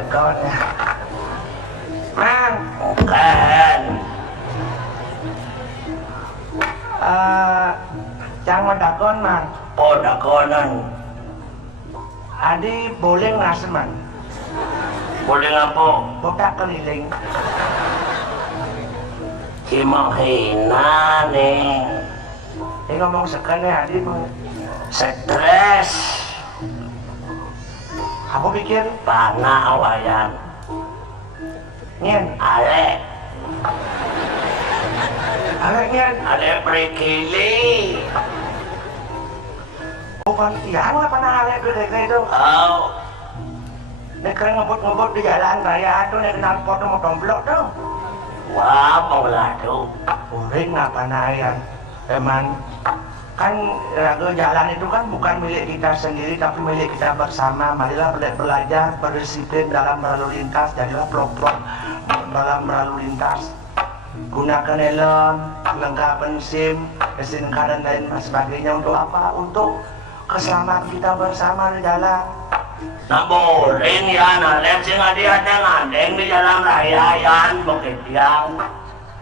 tegon ya. Man, Kan. jangan dakon man. Oh, dakonan. Adi boleh ngasih man. Boleh ngapo? Buka keliling. Cimang hina nih. Dia ngomong sekali Adi mau. Stres. Aku pikir Panah awayan. nyen, Ale. nyen. Ale perikili. Bukan, iya nggak pernah alek gede kayak itu. Oh. Dia keren ngebut-ngebut di jalan raya tuh, dia kenal pot mau domblok tuh. Wah, pengeladu. Uring apa nayan, teman. Kan jalan itu kan bukan milik kita sendiri tapi milik kita bersama. Marilah belajar berdisiplin dalam berlalu lintas, jadilah pelopor dalam berlalu lintas. Gunakan helm, lengkapan SIM, SIM dan lain sebagainya. Untuk apa? Untuk keselamatan kita bersama di jalan. Nah boleh ya, nah lihat sih ada ngadeng di jalan raya yan, yang.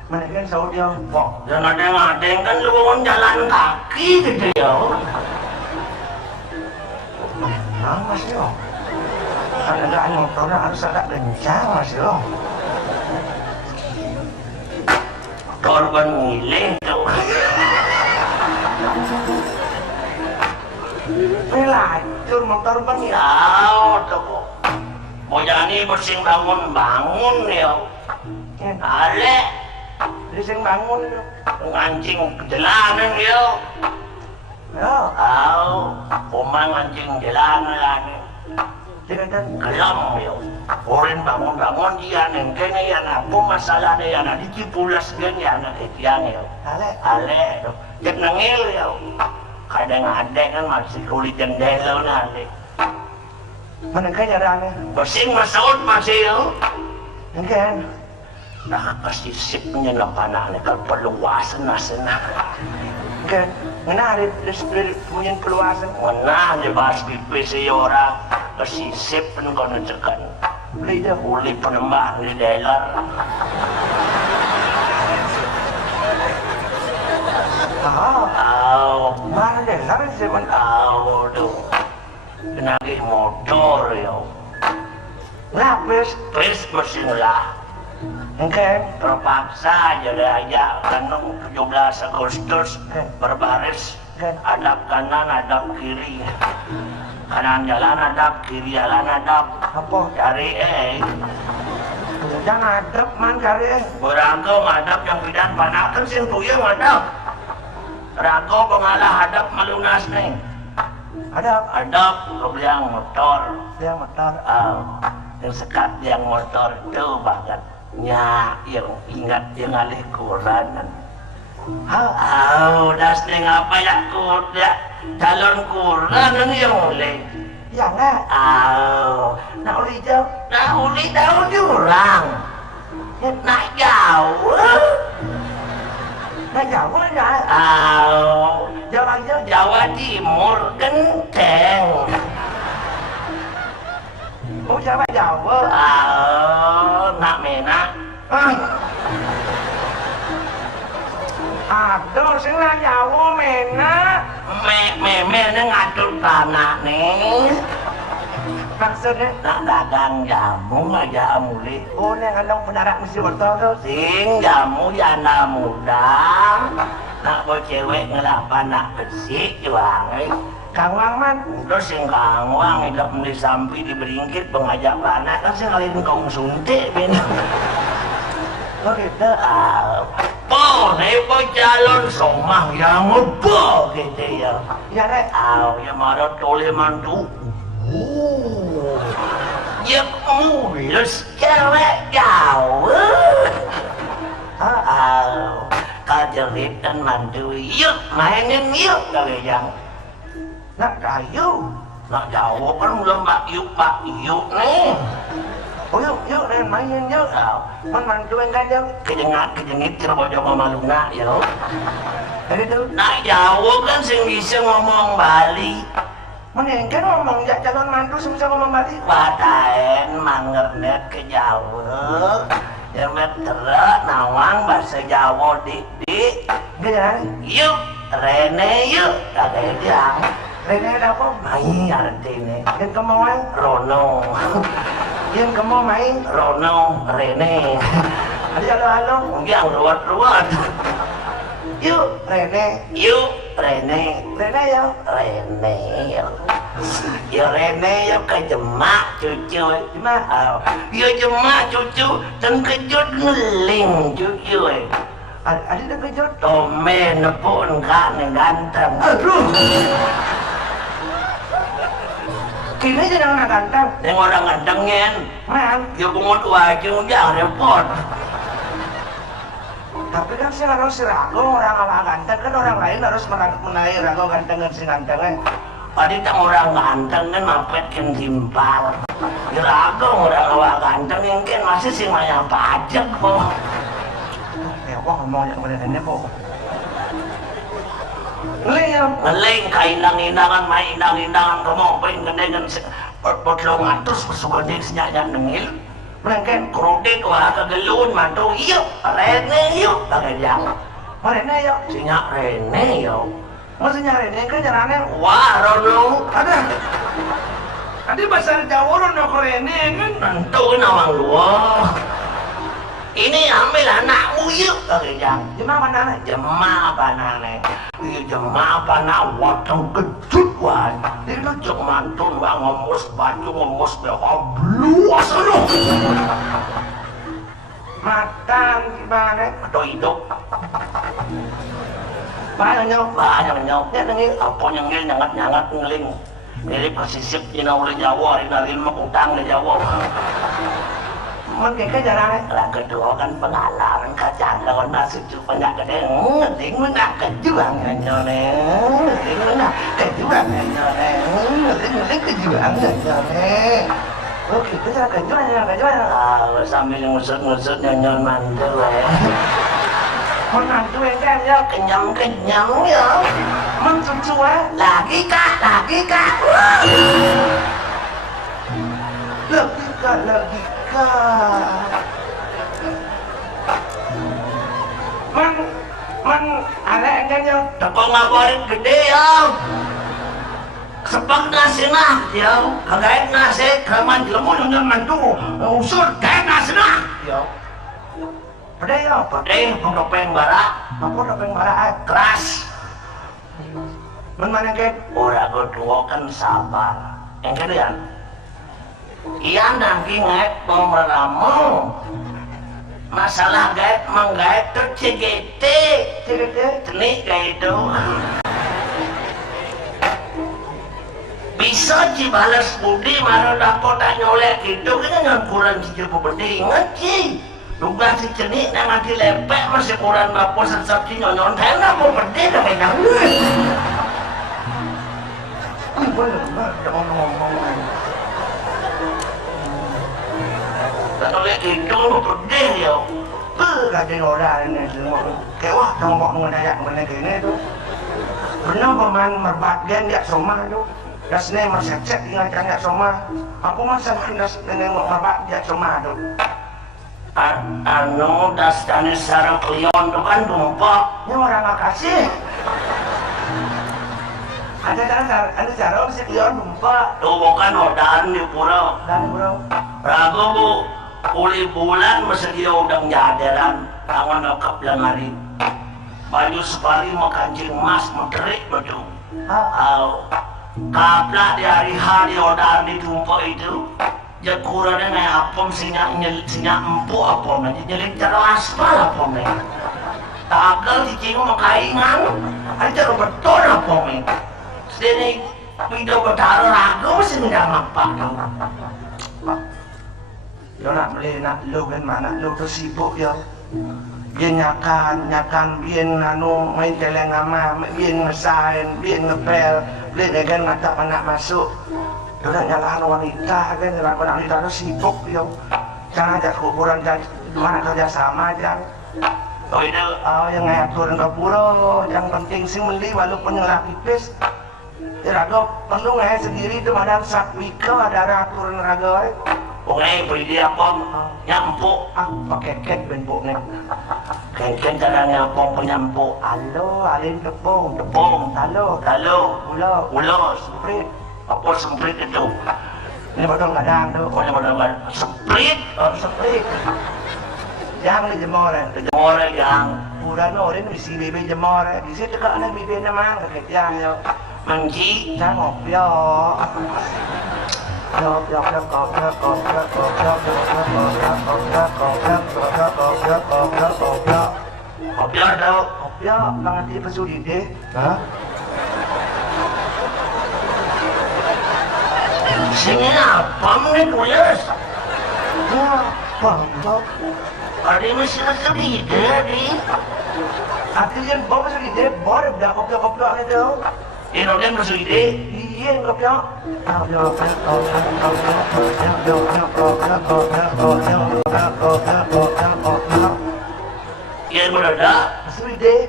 Mereka Saudi kok. Dan ada ngadeng kan lu bangun jalan kaki gitu ya. Nah Mas Yo, kan ada motornya harus agak kencang Mas Yo. Korban milih tuh. Pelacur motor bang ya. Ya, tuh. Mau jadi bersing bangun ya. Ale. Dising bangun itu. Ngancing jalanan ya. Ya, Kumang ngancing jalanan. jangan Kelam ya. Orang bangun-bangun dia neng kene ya apa masalah dia na dikipulas gan ya na ketiang ya. Ale. Jek nangil ya. Kadang ada kan masih kulit jendela na ale. Mereka jalannya. Bersing masaud masih ya. Kan. Nakakasisip niya na panahon kalpaluwasan na sana. Kan. Menarik dari punya keluasan. Mana di bahas pipis si orang kasisip kan kau nunjukkan. Beli dah. Uli penembak di dealer. Mana deh, lari sih man. Tuh. Kenagi motor ya. Lapis. Pis bersinlah. Kan. Terpaksa jadi aja kan 17 Agustus berbaris. Adap kanan, adap kiri. Kanan jalan adap, kiri jalan adap. Apa? Cari Jangan adab man kari. Beragam adab yang bidan panakan sin puyeng adab. Rago pengalah adab malunas nih. Adab kebliang motor. Dia motor. Yang sekat yang motor itu banget. Nya yang ingat yang alih kuranan. Das ning apa ya kuda calon kuranan yang mulai. Ya nggak. Nak uli jauh, nak uli jauh jurang. Nak jauh. Nah jauh aja. Jalannya Jawa Timur Genteng. Oh Jawa Jawa. Nak mena. Aduh, sing lah Jawa mena. Memenya ngatur tanah nih. Maksudnya? Nak dagang jamu aja amuli. Oh, ini yang penarak mesti betul tuh. Sing jamu jana muda. Nak boy cewek ngelapan nak bersih juang. Kang Wang man. Terus sing kangwang hidup di sampi diberingkit pengajak anak kan sing kalian kong suntik ben. Oh gitu. Po, nih po calon somah yang ngebo gitu ya. Ya deh. Ya marah tole mantu. Ya mulus cewek jauh. Kajerit dan mantu yuk mainin yuk kali yang. Nak kayu. Nak jauh kan belum pak yuk nih. Oh yuk dan mainin yuk. Man mantuin kan yuk. Kejengit cerbojo mamaluna yuk. Jadi tuh. Nak jauh kan sing bisa ngomong Bali. Mending kan ngomong ya calon mantu bisa ngomong balik. Wadaen manger net ke Jawa. Yang terus nawang bahasa Jawa di Gaya. yuk Rene yuk kagak jang. Rene ada apa? Main artinya Yang kamu main? Rono. Yang kamu main? Rono Rene. Ada halo. Yang ruwet-ruwet. Yuk Rene. Yuk Rene. Rene ya. Rene yuk. Ya Rene yuk ke jemak cucu. Jemak. Ya jemak cucu dan kejut ngeling cucu. Ada dah kejut. Tomen pun kan ganteng. Aduh. Kini jadi orang ganteng. Yang orang gantengin. Man. Ya bungut wajah jangan repot. Tapi kan si Rago orang awak ganteng kan orang lain harus menaik Rago ganteng dan si gantengnya. Tadi tak orang ganteng kan mapet kan timpal. Rago orang awak ganteng yang kan masih sih banyak pajak kok. Ya apa ngomongnya kepada ini kok. Ngeling ya. Ngeling kainang-inangan main inang-inangan kemopain gendengan pot-pot ngatus kesukaan dia senyanya nengil. Melengken. Krodik wah kegelun mantu yuk Rene yuk pakai jam. Rene ya. Sinyak Rene yuk. Maksudnya Rene kan jalannya. Wah Rono. Ada. Ada bahasa Jawa Rono ke Rene kan. Tentu nawang luar. Ini ambil anakmu yuk pakai jam. Gimana mana? Jema panane. Iya jema pana watang kejut wah. Itu cok mantun wah ngomos baju ngomos behal bluas aduh. Matang gimana? Atau hidup. Banyak Banyak ya nengil apa nyengil nyangat ngeling. Mirip kesisip cina oleh Jawa, hari mah utang di Jawa. Mungkin kan jalannya. Lah kedua kan pengalaman kacang lawan masuk cuma nggak gede ngeling menang kejuang nyone ngeling menang kejuang nyone ngeling kejuang nyone. Oh gitu cara kejuan. Sambil ngusut nyon mantul Menantu yang kan ya. kenyang ya Mencucu lagi kah logika. Ada kan ya. tepung ngapain gede ya sepak nasi nah ya kagak nasi kaman jelemu nyon mantu usut kayak nasi nah Ya. Pedai ya. pedih topeng barak Apa dopeng baraan? keras Mana kan? orang kedua kan sabar yang kedua iya nanti ngait pemeramu masalah gait menggait tuh CGT tenik kayak itu bisa dibalas budi mana dapat nyolek itu kan yang kurang cici pembedi ingat ci lupa si cenik yang nanti lepek masih kurang dapat sesat ci nyon tena mau pembedi dah pegang Ngomong. kalau lihat itu mau pembedi ya Kadang orang ini semua kayak wah ngomong mengenai mana gini tuh. Pernah pemain merbat dia somah tuh. Das ne mersecek ingat dia somah. Aku masa das ne merbat dia somah tuh. anu das dan sarang klion tuh kan tumpah Ini orang nggak kasih. Ada cara si Kion lupa. tuh bukan odaan di pura Dan bro, ragu bu uli bulan masa dia udah jadaran tangan lengkap dan hari baju separi mau kancing emas menterik betul kapla di hari odaan di tumpah itu jakurannya kayak apom sinya empu apom jadi cara aspal apom tagal di cinggu mau kaingan aja betul apom sini video bertaruh ragu sih nggak apa yo nak beli nak lu kan mana lu tuh sibuk yo. Biar nyakan, biar anu main teleng ama, biar ngesain, biar ngepel, biar kan mata anak masuk. Udah nyalahan wanita kan, nyalahan wanita tuh sibuk yo. Jangan ajak kuburan mana kerja sama aja. oh itu Yang ngatur ke pura, yang penting sih beli walaupun yang laki pipis. Ya raga perlu nggak sendiri itu ada sak wika ada aturan raga. Ungay, pwede apong nyampo. Pakai ken bentuk nih. Ken cara nyapong penyampo. Halo, alin tepung. Tepung, Halo, talo, ulo, ulos, sprit. apa semprit itu? Ini bodong kadang tuh. Pokoknya benar-benar semprit. Oh, sprit. Yang dijemur ya. Jemur yang Purano ini bisa bibi jemur ya. Di situ kan ada bibi nama kakek yang yo. mangki. Jangan ngopyo. Kopi ada. Kopya, banget di pesudi deh. Hah? Sini apa menulis? Ya, bangkok. Ada masih sedih di. Artinya bawa pesudi deh, bawa udah kopya itu. Ini masih ide. Iya, kopya. Ini berada. Pesudi deh.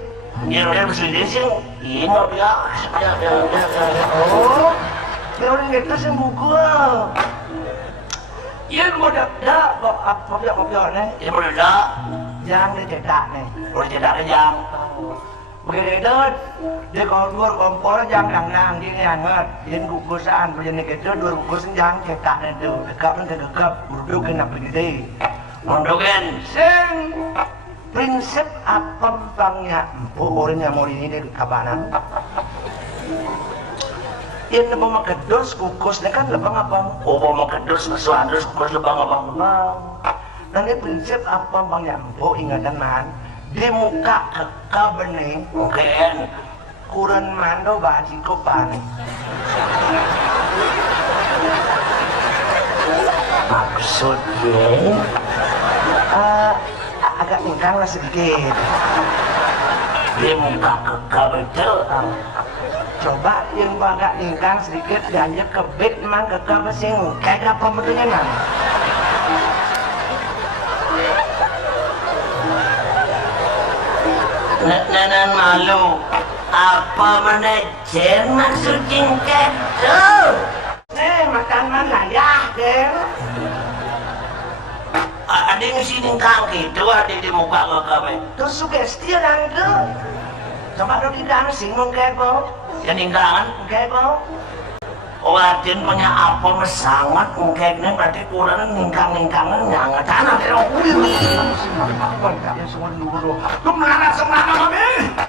Ini masih ide sih. Ini kopi ya. Oh, dia orang itu sih buku. Iya, gua dah, kopya nih. Ini berada. Jangan dicetak nih. Boleh cedak yang. Begitu itu, dia kalau dua kompor jangan nang gini hangat. Dia gugusan, begini gitu, dua gugusan jangan cetak itu. Dekap nanti dekap, duduk kena begini. Mondogen. Sing prinsip apa bangnya orang yang mau ini dari kabanan. Ini mau makan dos kukusnya kan lebang apa? Oh, mau kedus, kesuadus, kukus lebang abang. Lebang. Nanti prinsip apa bangnya ingatan man. Di muka keka bening, Mungkin. kurun mando baci kopan. Maksudnya. Agak ingkang lah sedikit. Di muka kekal betul. Coba yang agak ingkang sedikit ganja kebit mang keka besing kayak apa betulnya man. Nenek malu. Apa manajer maksud cingket tuh? Makan mana ya, Ger? Ada yang sini kang gitu, ada di muka kami. Terus sugesti orang tuh. Coba lu tidak singgung kayak kok. Yang ningkangan, Kayak kok. Wadin punya apa mesangat mungkin berarti kurang ningkangan nyangat tanah terus. Yang semua dulu. Lu marah sama kami.